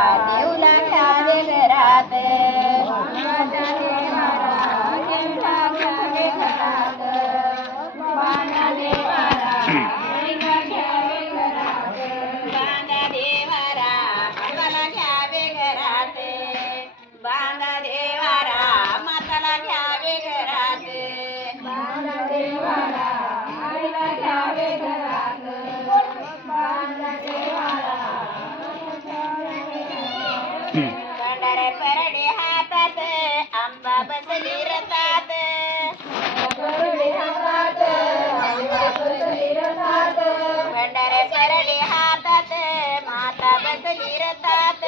देऊला घ्यावे घरात बांधा देवारा आम्हाला घ्यावे घरात बांधा देवारा माताला घ्यावे घरात बांधा देवारा आईला घ्यावे घरात बांधा देवारा भंडारे परडे हातात आंबा बसली रतात भंडारे परडे हातात माता बसली रतात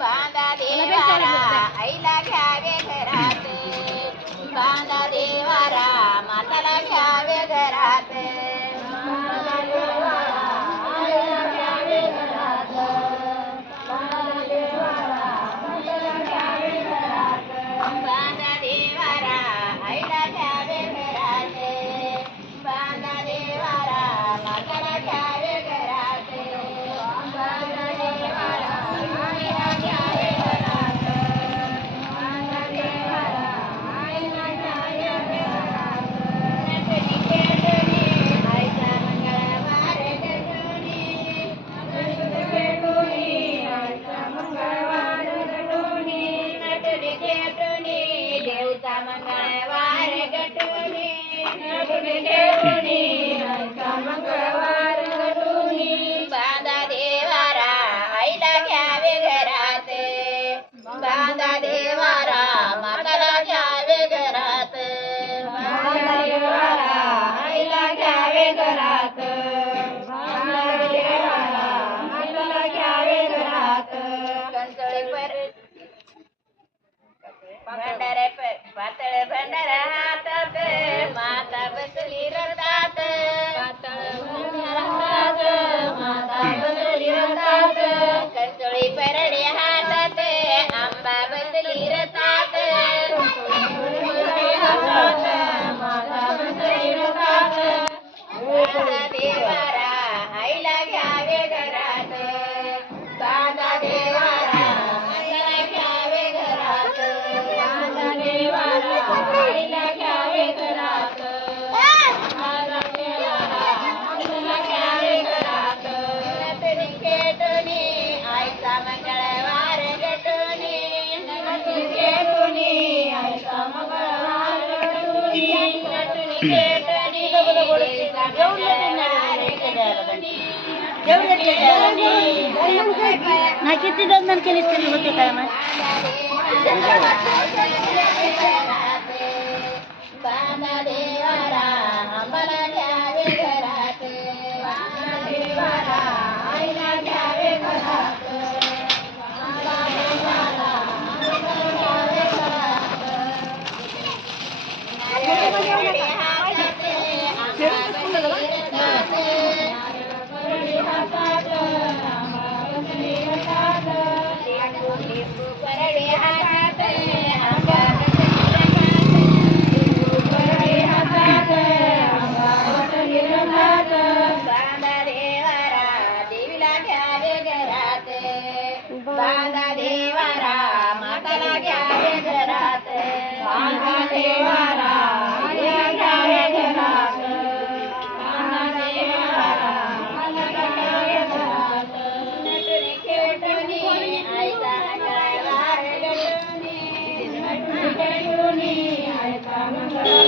बांधा देवारा आईला घ्यावे घरात बांधा देवारा माताला घ्यावे घरात बांधा देवारा आईला घ्यावे घरात बांधा देवारा माताला घ्यावे घरात बांधा देवारा आईला घ्यावे घरात बांधा देवारा आईला घ्यावे घरात नटली खेळणी आईचा मंगळवार गटुनी नटली खेळणी आईचा मंगळवार गटुनी नटली खेळणी देवचा मंगळवार गटुनी नटली खेळणी आईचा मंगळवार गटुनी बांधा देवारा आईला घ्यावे घरात बांधा देवारा माताला घ्यावे घरात बांधा देवारा आईला घ्यावे घरात बांधा देवारा माताला घ्यावे घरात कंचळे भंडारे पातळ भंडारा हातात माता बसली रथात पातळ भंडारा हातात माता बसली रथात कंचळी परडे हातात आंबा बसली रथात माता बसली रथात बांधा देवारा आईला घ्यावे घरात बांधा देवारा आईला घ्यावे घरात बांधा देवारा आईला घ्यावे घरात बांधा देवारा आईला घ्यावे घरात नटली खेळणी आईचा मंगळवार गटुनी नटली खेळणी आईचा मंगळवार गटुनी नटली खेळणी आईचा मंगळवार गटुनी नाही किती दंदन केली तरी होते काय मग बांधा देवारा आम्हाला घ्यावे घरात बांधा देवारा आईला घ्यावे घरात बांधा देवारा आईला घ्यावे घरात नारळी हातात आंबा बसली रथात नारळी हातात आंबा बसली रथात लिंबू परडे हातात आंबा बसली रथात लिंबू परडे हातात आंबा बसली रथात बांधा देवारा देवीला घ्यावे घरात बांधा देवारा माताला घ्यावे घरात बांधा देवारा आईला घ्यावे घरात बांधा देवारा आईला घ्यावे घरात नटली खेळणी आईचा मंगळवार गटुनी नटली खेळणी आईचा मंगळवार